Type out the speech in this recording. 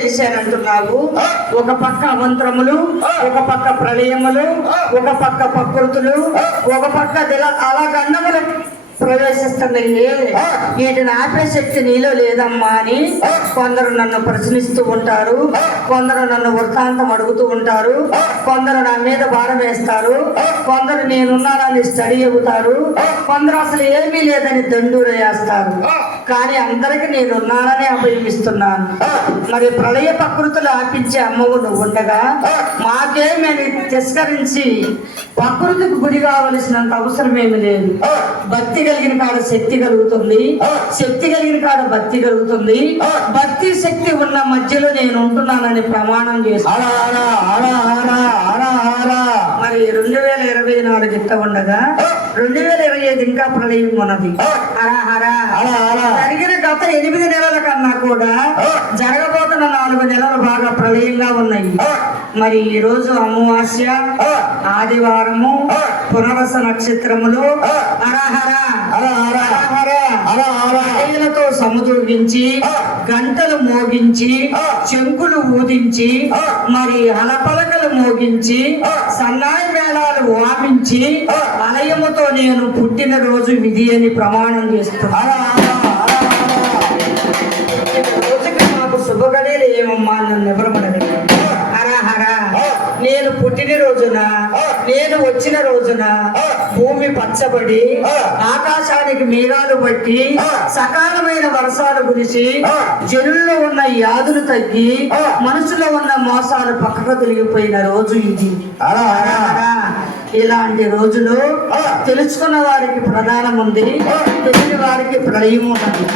చేశానంటున్నావు. ఒక పక్క అమంత్రములు, ఒక పక్క ప్రళయములు, ఒక పక్క ప్రకృతులు, ఒక పక్క అలా గండములు ప్రవేశిస్తున్నాయి. వీటిని ఆపే శక్తి నీలో లేదమ్మా అని కొందరు నన్ను ప్రశ్నిస్తూ ఉంటారు, కొందరు నన్ను వృత్తాంతం అడుగుతూ ఉంటారు, కొందరు నా మీద భారం వేస్తారు, కొందరు నేనున్నానని స్టడీ చెబుతారు, కొందరు అసలు ఏమీ లేదని దండూరు వేస్తారు. కానీ అందరికి నేనున్నానని అభయమిస్తున్నాను. మరి ప్రళయ ప్రకృతులు ఆపించే అమ్మవు నువ్వు ఉండగా మాకేమని తిరస్కరించి ప్రకృతికి గురి కావలసినంత అవసరం ఏమి లేదు. భక్తి కలిగిన కాడ శక్తి కలుగుతుంది, శక్తి కలిగిన కాడ భక్తి కలుగుతుంది. భక్తి శక్తి ఉన్న మధ్యలో నేను ఉంటున్నానని ప్రమాణం చేస్తాను. మరి 2024 ఇంత ఉండగా 2025 ఇంకా ప్రళయం ఉన్నది. జరిగిన గత 8 నెలల కన్నా కూడా జరగబోతున్న 4 నెలలు బాగా ప్రళయంగా ఉన్నాయి. మరి ఈ రోజు అమావాస్య, ఆదివారము, పునరస నక్షత్రములు సముద్రించి గంటలు మోగించి శంకులు ఊదించి మరి అలపలకలు మోగించి సన్నాయి మేళాలు వాపించి ఆలయముతో నేను పుట్టిన రోజు విధి అని ప్రమాణం చేస్తున్నాను. రోజుకి మాకు శుభగడియలు ఏమమ్మా నన్ను ఎవరు మనగలి. నేను పుట్టిన రోజున, నేను వచ్చిన రోజున భూమి పచ్చబడి ఆకాశానికి మేఘాలు పట్టి సకాలమైన వర్షాలు కురిసి జనుల్లో ఉన్న వ్యాధులు తగ్గి మనసులో ఉన్న మోసాలు పక్కకు తొలగిపోయిన రోజు ఇది. ఇలాంటి రోజులు తెలుసుకున్న వారికి ప్రధానం ఉంది, తెలియని వారికి ప్రళయం ఉన్నది.